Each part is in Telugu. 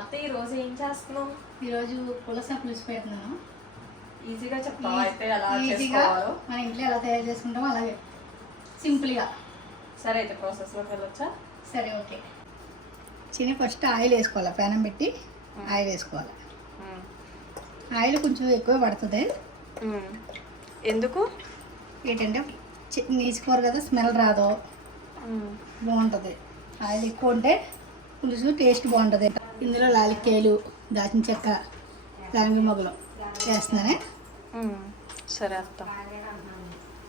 అత్త ఈ రోజు ఏం చేస్తున్నావు? ఈరోజు పులస పులుసు పెడుతున్నాను. ఈజీగా చెప్తావా అయితే ఎలా ఈజీగా చేసుకోవాలో? మన ఇంట్లో ఎలా తయారు చేసుకుంటామో అలాగే సింపుల్గా. సరే అయితే ప్రాసెస్లోకి వెళ్ళొచ్చా? సరే ఓకే. ఫస్ట్ ఆయిల్ వేసుకోవాలి, పెనం పెట్టి ఆయిల్ వేసుకోవాలి. ఆయిల్ కొంచెం ఎక్కువ పడుతుంది. ఎందుకు? ఏంటంటే నీచుకోరు కదా, స్మెల్ రాదు, బాగుంటుంది. ఆయిల్ ఎక్కువ ఉంటే పులుసు టేస్ట్ బాగుంటుంది. ఇందులో లాలిక్కాయలు, దాచిన చెక్క, లవంగి మొగ్గలు వేస్తున్నానే. సరే అత్త.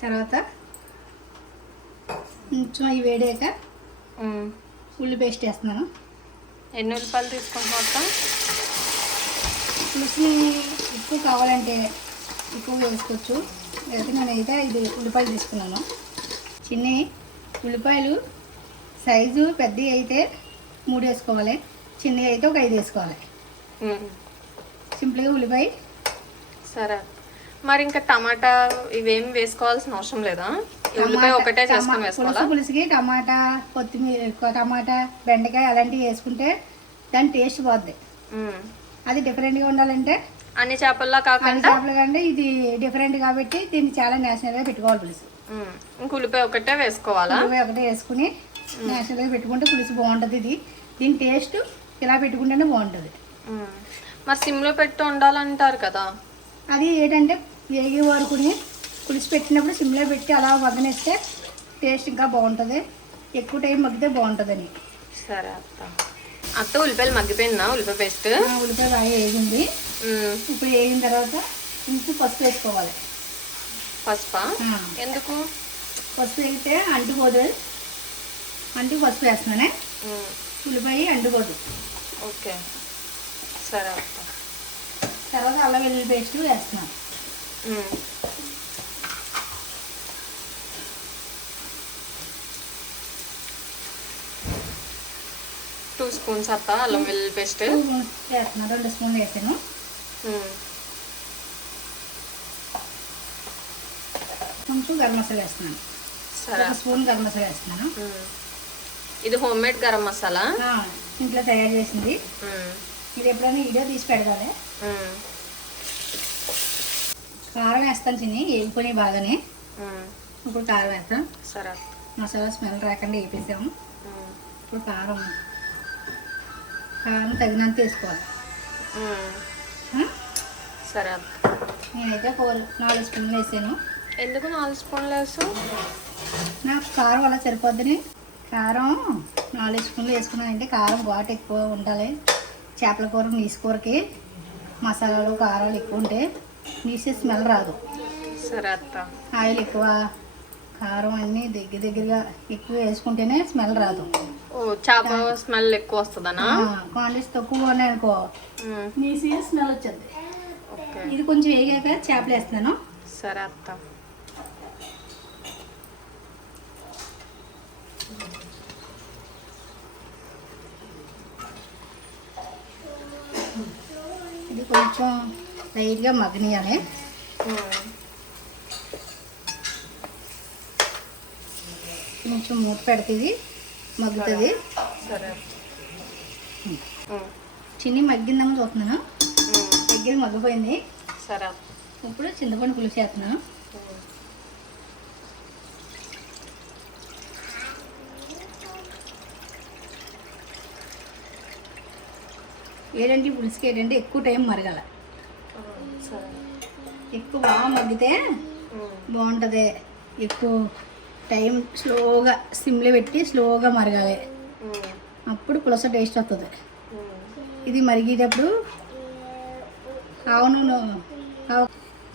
తర్వాత కొంచెం ఇవి వేడాక ఉల్లి పేస్ట్ వేస్తున్నాను. ఎన్ని ఉల్లిపాయలు తీసుకుంటున్నావు అత్త? పులుసుని ఎక్కువ కావాలంటే ఎక్కువ వేసుకోవచ్చు. అయితే నేనైతే 5 ఉల్లిపాయలు తీసుకున్నాను. చిన్న ఉల్లిపాయలు సైజు పెద్దవి అయితే 3 వేసుకోవాలి, చిన్నవి అయితే ఒక 5 వేసుకోవాలి. సింపుల్గా ఉల్లిపాయ. సరే. మరి ఇంకా టమాటా ఇవేమి వేసుకోవాల్సిన అవసరం లేదా? ఉల్లిపాయ ఒకటే చేసుకొని వేసుకోవాలా? పులుసుకి టమాటా, కొత్తిమీర, టమాటా, బెండకాయ అలాంటివి వేసుకుంటే దాని టేస్ట్ పోద్ది. అది డిఫరెంట్గా ఉండాలంటే అన్ని చేపల్లా కాకుండా చేపల కంటే ఇది డిఫరెంట్ కాబట్టి దీన్ని చాలా నేషనల్గా పెట్టుకోవాలి పులుసు. ఇంక ఉల్లిపాయ ఒకటే వేసుకోవాలా? ఉల్లిపాయ ఒకటే వేసుకుని నేషనల్గా పెట్టుకుంటే పులుసు బాగుంటుంది. దీని టేస్ట్ ఇలా పెట్టుకుంటేనే బాగుంటుంది. మరి సిమ్లో పెట్టి ఉండాలంటారు కదా, అది ఏంటంటే వేగే వరకుని పులుసు పెట్టినప్పుడు సిమ్లో పెట్టి అలా మగ్గనిస్తే టేస్ట్ ఇంకా బాగుంటుంది. ఎక్కువ టైం మగ్గితే బాగుంటుందని. సరే అత్త ఉల్లిపాయలు మగ్గిపోయిందా? ఉల్లిపాయ పేస్ట్ ఉల్లిపాయ బాగా వేగింది. ఇప్పుడు వేగిన తర్వాత ఇంటి పసుపు వేసుకోవాలి. పసుపా? ఎందుకు? పసుపు వేగితే అంటుకోదు, పసుపు వేస్తున్నానే. ఉల్లిపాయ అంటుకోదు. ఓకే సరే అత్త. తర్వాత అల్లం వెల్లుల్లి పేస్ట్ వేస్తున్నాను. 2 స్పూన్స్ అత్త అల్లం వెల్లుల్లి పేస్ట్ వేస్తున్నాను. 2 స్పూన్లు వేసాను. కొంచెం గరం మసాలా వేస్తున్నాను. 1 స్పూన్ గరం మసాలా వేస్తున్నాను. ఇది హోమ్ మేడ్ గరం మసాలా, ఇంట్లో తయారు చేసింది. ఇది ఎప్పుడైనా వీడియో తీసి పెడతానే. కారం వేస్తాను వేగిపోయి బాగానే. ఇప్పుడు కారం వేస్తాం. సరే. మసాలా స్మెల్ రాకుండా వేపేసాము. ఇప్పుడు కారం తగినంత వేసుకోవాలి. సరే. నేనైతే 4 స్పూన్లు వేసాను. ఎందుకు 4 స్పూన్లు వేసావు? నాకు కారం అలా సరిపోద్దని కారం 4 స్పూన్లు వేసుకున్నానంటే కారం ఘాటు ఎక్కువ ఉండాలి. చేపల కూర, నీసు కూరకి మసాలాలు కారాలు ఎక్కువ ఉంటే నీసే స్మెల్ రాదు. సరే అత్త. ఆయిల్ ఎక్కువ, కారం అన్నీ దగ్గరగా ఎక్కువ వేసుకుంటేనే స్మెల్ రాదు. చేప స్మెల్ ఎక్కువ వస్తుందనా? క్వాంటిటీ తక్కువ ఉన్నాయనుకో నీసి స్మెల్ వచ్చేది. ఇది కొంచెం వేగాక చేపలు వేస్తున్నాను. సరే అత్త. ఇది కొంచెం లైట్గా మగ్గనియాలి. కొంచెం మూత పెడితే ఇది మగ్గుతుంది. చిన్ని మగ్గిందని చూస్తున్నాను. దగ్గర మగ్గిపోయింది. సరే. ఇప్పుడు చింతపండు పులుసు వేస్తున్నాను. ఏంటంటే పులుసుకి ఏంటంటే ఎక్కువ టైం మరగాల. ఎక్కువ బాగా మగ్గితే బాగుంటుంది. ఎక్కువ టైం స్లోగా సిమ్లో పెట్టి స్లోగా మరగాలి. అప్పుడు పులస టేస్ట్ వస్తుంది. ఇది మరిగేటప్పుడు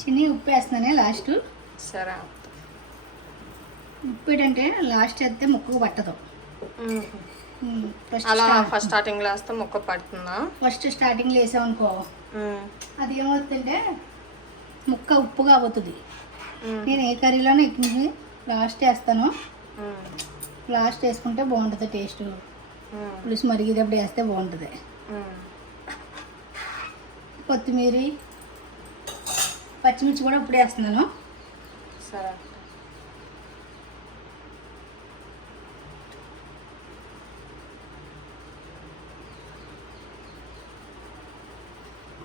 చిన్ని ఉప్పు వేస్తున్నానే లాస్ట్. సరే. ఉప్పు ఏంటంటే లాస్ట్ వేస్తే ముక్కకు పట్టదు. ఫస్ట్ స్టార్టింగ్లో వేస్తే ముక్క పడుతుందా? ఫస్ట్ స్టార్టింగ్లో వేసామనుకో అది ఏమవుతుందంటే ముక్క ఉప్పుగా అవుతుంది. నేను ఏ కర్రీలోనే ఎక్కువ లాస్ట్ వేస్తాను. లాస్ట్ వేసుకుంటే బాగుంటుంది టేస్ట్. పులుసు మరిగేటప్పుడు వేస్తే బాగుంటుంది. కొత్తిమీర, పచ్చిమిర్చి కూడా ఇప్పుడు వేస్తున్నాను. సరే.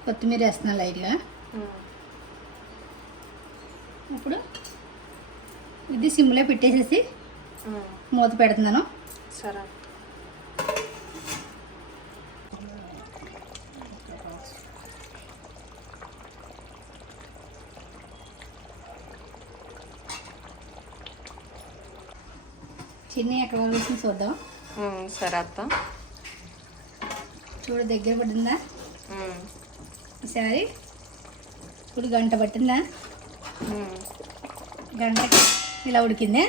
కొత్తిమీర వేస్తున్నాను లైట్గా. ఇప్పుడు ఇది సిమ్లో పెట్టేసేసి మూత పెడుతున్నాను. సరే. చిన్ని ఎక్కడ వేసి చూద్దాం. సరే అత్త. చూడు దగ్గర పడిందా ఈసారి. ఇప్పుడు గంట పట్టిందా, గంటకి ఇలా ఉడికిందే.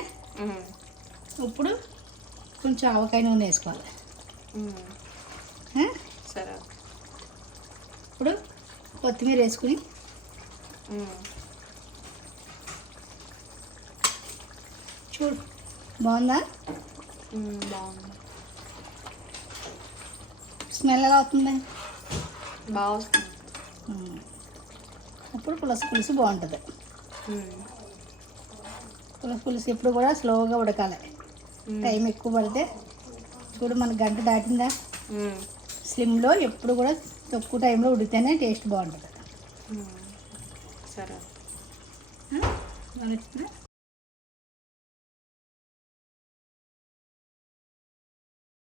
ఇప్పుడు కొంచెం ఆవకాయ నూనె వేసుకోవాలి. సరే. ఇప్పుడు కొత్తిమీర వేసుకుని చూడు బాగుందా? బాగుంది. స్మెల్ ఎలా అవుతుంది? బాగా వస్తుంది. ఇప్పుడు పులుసు బాగుంటుంది. పులుసు ఎప్పుడు కూడా స్లోగా ఉడకాలి. టైం ఎక్కువ పడితే చూడు మన గంట దాటిందా. స్లిమ్లో ఎప్పుడు కూడా తక్కువ టైంలో ఉడికితేనే టేస్ట్ బాగుంటుంది. సరే.